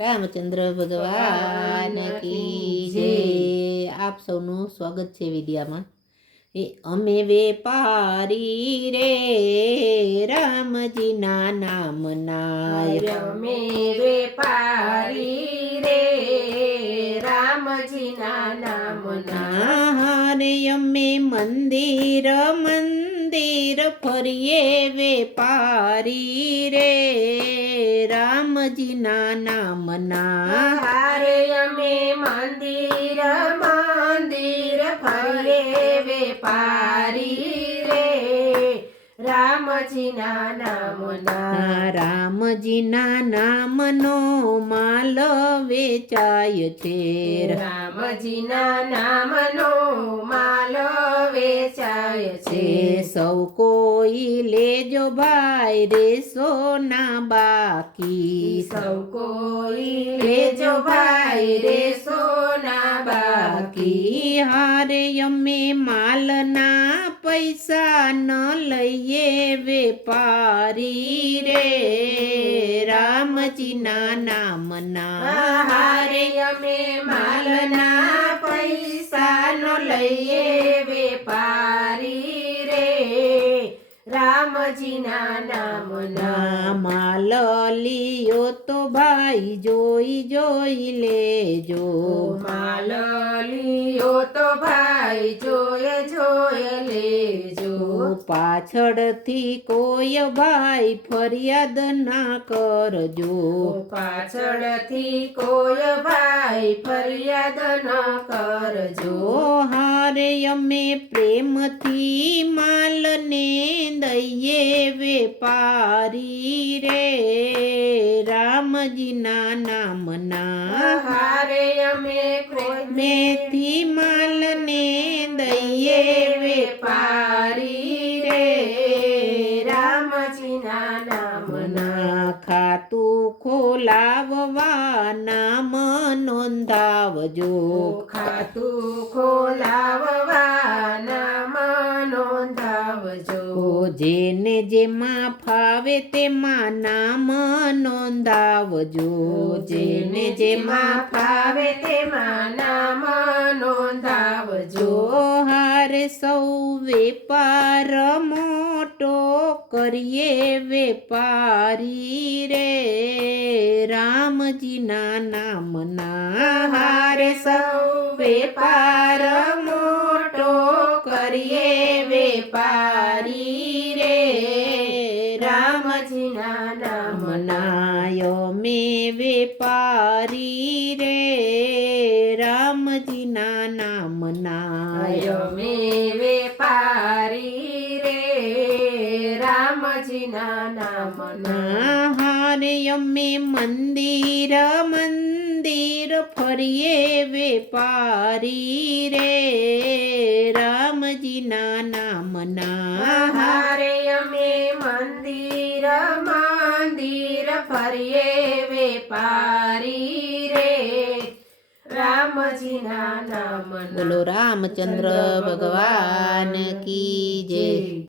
રામચંદ્ર ભગવાન કી જય। આપ સૌનું સ્વાગત છે વિડિયામાં। અમે વેપારી રે રામજીના નામના, અમે વેપારી રે રામજીના નામના। રે અમે મંદિર મંદિર ફરીએ વેપારી રે રામજીના નામના। હારે અમે મંદિર મંદિર ફરીએ વેપારી રે રામજીના નામના। રામજીના નામનો માલ વેચાય છે, રામજીના નામનો માલ વેચાય છે। સૌ કોઈ લેજો ભાઈ રે સોના બાકી, સૌ કોઈ લેજો ભાઈ રે સોના બાકી। હારે અમે માલના પૈસા ન લઈએ વેપારી રે રામજીના નામના। હારે અમે માલના પૈસા ન લઈએ વેપારી રે રામજીના નામના। માલ લિયો તો ભાઈ જોઈ જોઈ લેજો, માલ લિયો તો ભાઈ જોયે જોયે લેજો। પાછળથી કોઈ ભાઈ ફરિયાદ ના કરજો, પાછળથી કોઈ ભાઈ ફરિયાદ ન કરજો। હારે અમે પ્રેમથી માલને દઈએ વેપારી રે રામજીના નામના। હારે અમે પ્રેમથી માલને દઈએ વેપારી રે રામજીના નામના। ખાતું ખોલાવવા નામ નોંધાવજો, ખાતું ખોલાવવા નામ નોંધાવજો। જેને જેમાં ફાવે તેમાં નામ નોંધાવજો, જેને જેમાં ફાવે તેમાં નામ નોંધાવજો। હારે સૌ વેપાર મોટો કરીએ વેપારી રે રામજીના નામના। હારે સૌ વેપાર મોટો કરીએ વેપારી રે રામજીના નામના। અમે વેપારી રે રામજીના નામના। અમે વેપારી રે રામજીના નામના। હારે અમે મંદિર મંદિર ફરીએ વેપારી રે રામજીના નામના। હારે અમે મંદિર મંદિર ફરીએ વેપારી રે રામજીના નામના। બોલો રામચંદ્ર ભગવાન કી જય।